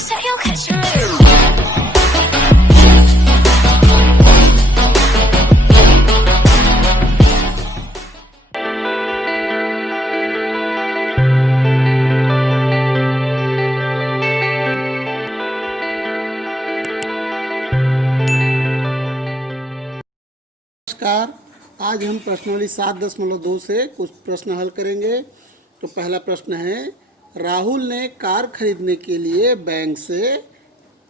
say you'll catch me. नमस्कार। आज हम प्रश्नावली 7.2 से कुछ प्रश्न हल करेंगे। तो पहला प्रश्न है, राहुल ने कार खरीदने के लिए बैंक से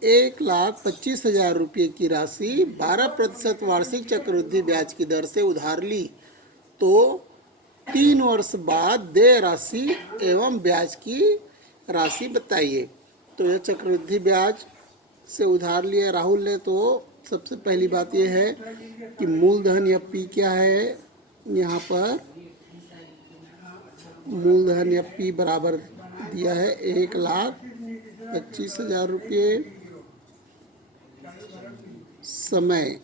1,25,000 रुपये की राशि 12% वार्षिक चक्रवृद्धि ब्याज की दर से उधार ली, तो 3 वर्ष बाद देय राशि एवं ब्याज की राशि बताइए। तो यह चक्रवृद्धि ब्याज से उधार लिया राहुल ने। तो सबसे पहली बात यह है कि मूलधन या पी क्या है। यहाँ पर मूलधन या पी बराबर दिया है 1,25,000 रुपये। समय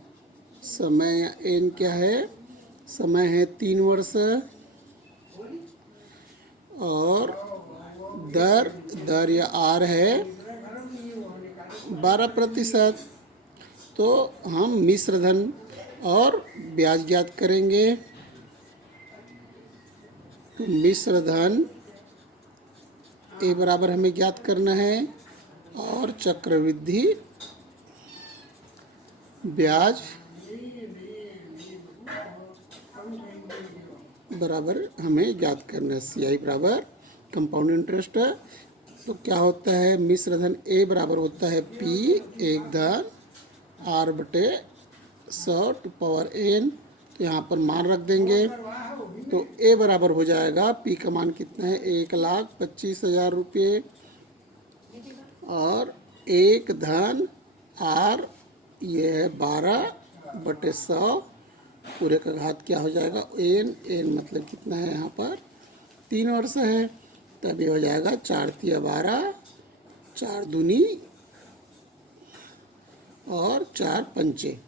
या एन क्या है, समय है 3 वर्ष, और दर या आर है 12%। तो हम मिश्र धन और ब्याज ज्ञात करेंगे। तो मिश्र धन ए बराबर हमें ज्ञात करना है, और चक्रवृद्धि ब्याज बराबर हमें ज्ञात करना है। CI बराबर कंपाउंड इंटरेस्ट। तो क्या होता है, मिश्र धन ए बराबर होता है P 1 धन R/100⁴n। तो यहाँ पर मान रख देंगे। तो ए बराबर हो जाएगा, पी का मान कितना है 1,25,000 रुपये, और 1 धन आर ये है 12/100, पूरे का घात क्या हो जाएगा एन मतलब कितना है, यहाँ पर 3 वर्ष है। तब ये हो जाएगा 4 तिया 12, 4 दूनी और 4 पंचे।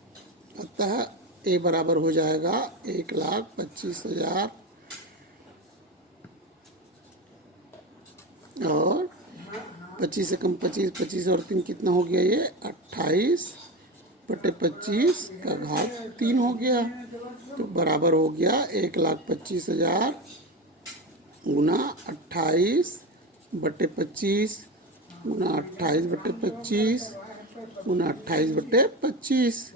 अतः ए बराबर हो जाएगा 1,25,000 और 25 से कम 25, 25 और 3 कितना हो गया, ये 28/25 का घात 3 हो गया। तो बराबर हो गया 1,25,000 गुना 28/25 गुना 28/25 गुना 28/25।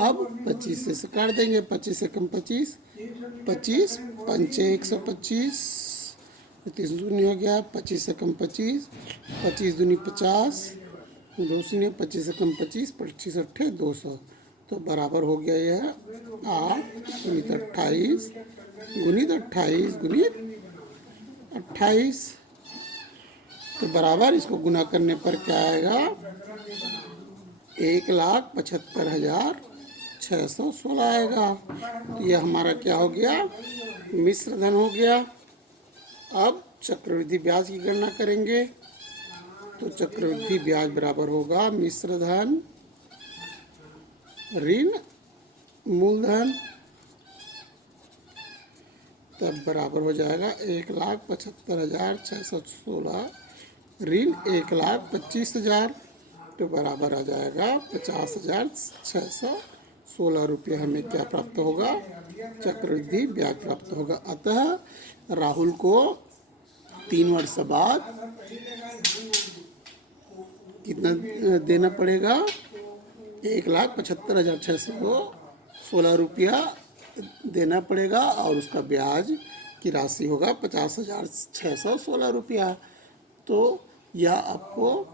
अब 25 से काट देंगे, 25 से कम 25, 25 पंचे 125, 30 दूनी हो गया, 25 से कम 25, 25 दूनी 50, 2 शून्य, 25 से कम 25, 25 अट्ठे 200। तो बराबर हो गया यह 8 गुणित 28 गुणित 28 गुणित 28। तो बराबर इसको गुना करने पर क्या आएगा, 1,75,616 आएगा। तो यह हमारा क्या हो गया, मिश्र धन हो गया। अब चक्रवृद्धि ब्याज की गणना करेंगे। तो चक्रवृद्धि ब्याज बराबर होगा मिश्र धन ऋण मूलधन। तब बराबर हो जाएगा 1,75,616 ऋण 1,25,000। तो बराबर आ जाएगा 50,616 रुपये। हमें क्या प्राप्त होगा, चक्रवृद्धि ब्याज प्राप्त होगा। अतः राहुल को 3 वर्ष बाद कितना देना पड़ेगा, 1,75,616 रुपया देना पड़ेगा, और उसका ब्याज की राशि होगा 50,616 रुपया। तो यह आपको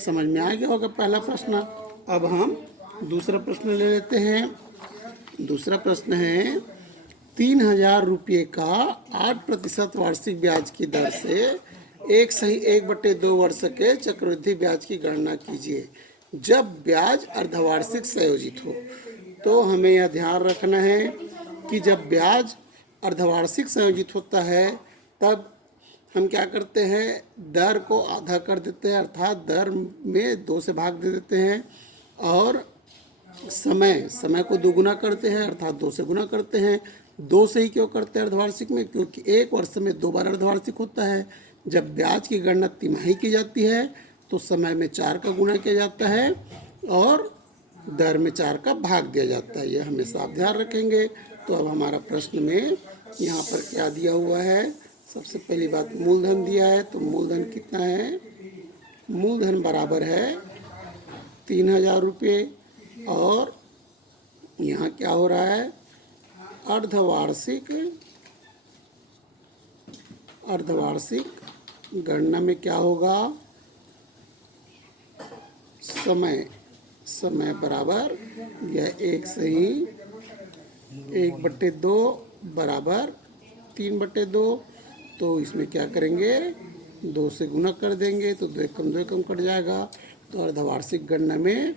समझ में आ गया होगा पहला प्रश्न। अब हम दूसरा प्रश्न ले लेते हैं। दूसरा प्रश्न है, 3,000 रुपये का 8% वार्षिक ब्याज की दर से 1/2 वर्ष के चक्रवृद्धि ब्याज की गणना कीजिए जब ब्याज अर्धवार्षिक संयोजित हो। तो हमें यह ध्यान रखना है कि जब ब्याज अर्धवार्षिक संयोजित होता है तब हम क्या करते हैं, दर को आधा कर देते हैं, अर्थात दर में 2 से भाग दे देते हैं, और समय को 2 गुना करते हैं, अर्थात 2 से गुना करते हैं। 2 से ही क्यों करते हैं अर्धवार्षिक में, क्योंकि 1 वर्ष में 2 बार अर्धवार्षिक होता है। जब ब्याज की गणना तिमाही की जाती है तो समय में 4 का गुणा किया जाता है और दर में 4 का भाग दिया जाता है। यह हमेशा आप ध्यान रखेंगे। तो अब हमारा प्रश्न में यहाँ पर क्या दिया हुआ है, सबसे पहली बात मूलधन दिया है। तो मूलधन कितना है, मूलधन बराबर है 3000 रुपये। और यहाँ क्या हो रहा है, अर्धवार्षिक गणना में क्या होगा, समय बराबर यह 1 से ही 1/2 बराबर 3/2। तो इसमें क्या करेंगे, 2 से गुना कर देंगे तो 2 एकम कट जाएगा। तो अर्धवार्षिक गणना में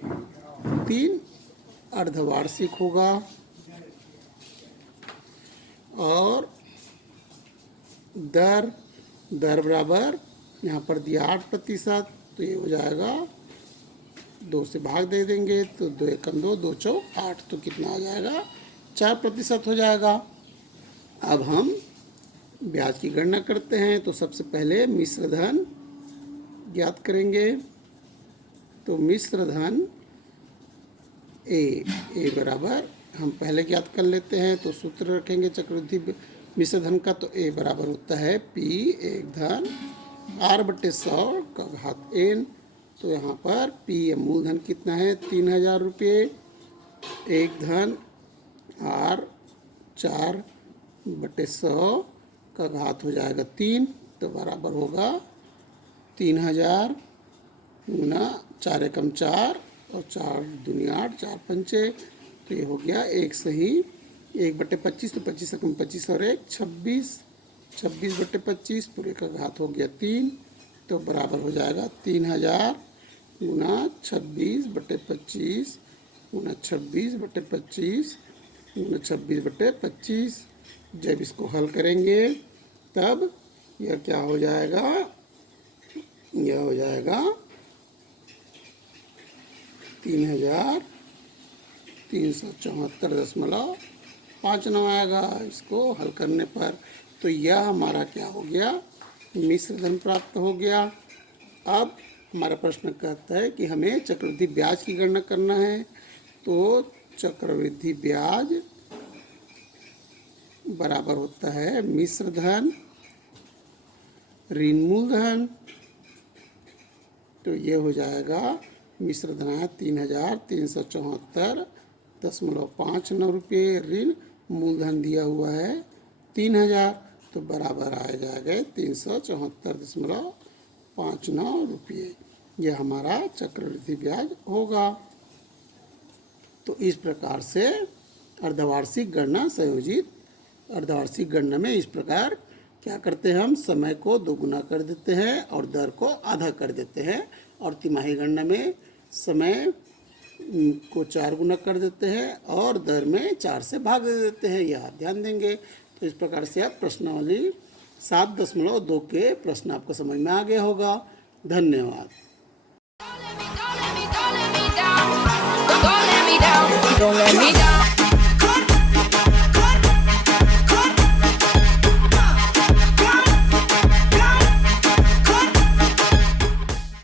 3 अर्धवार्षिक होगा और दर बराबर यहाँ पर दिया 8%, तो ये हो जाएगा 2 से भाग दे देंगे तो 2 एकम 2, 2 चौक 8, तो कितना आ जाएगा, 4% हो जाएगा। अब हम ब्याज की गणना करते हैं। तो सबसे पहले मिश्र धन ज्ञात करेंगे। तो मिश्र धन ए बराबर हम पहले ज्ञात कर लेते हैं। तो सूत्र रखेंगे चक्रवृद्धि मिश्र धन का। तो ए बराबर होता है P 1 धन R/100 का घात n। तो यहाँ पर P मूलधन कितना है, 3000 रुपये, 1 धन R 4/100 का घात हो जाएगा 3। तो बराबर होगा 3000 गुना 4 एकम 4 और 4 दूनी 8, 4 पंचे, तो ये हो गया 1 से ही 1/25। तो 25 एकम 25 और 1 26, 26/25 पूरे का घात हो गया 3। तो बराबर हो जाएगा 3000 गुना 26/25 गुना 26/25 गुना 26/25। जब इसको हल करेंगे तब यह क्या हो जाएगा, यह हो जाएगा 3374.59 आएगा इसको हल करने पर। तो यह हमारा क्या हो गया, मिश्र धन प्राप्त हो गया। अब हमारा प्रश्न कहता है कि हमें चक्रवृद्धि ब्याज की गणना करना है। तो चक्रवृद्धि ब्याज बराबर होता है मिश्र धन ऋण मूलधन। तो ये हो जाएगा, मिश्र धन है 3374.59 रुपये, ऋण मूलधन दिया हुआ है 3000, तो बराबर आ जाएगा 374.59 रुपये। यह हमारा चक्रवृद्धि ब्याज होगा। तो इस प्रकार से अर्धवार्षिक गणना संयोजित अर्धवार्षिक गणना में इस प्रकार क्या करते हैं, हम समय को 2 गुना कर देते हैं और दर को आधा कर देते हैं। और तिमाही गणना में समय को 4 गुना कर देते हैं और दर में 4 से भाग दे देते हैं। यह ध्यान देंगे। तो इस प्रकार से आप प्रश्नावली 7.2 के प्रश्न आपको समझ में आ गया होगा। धन्यवाद।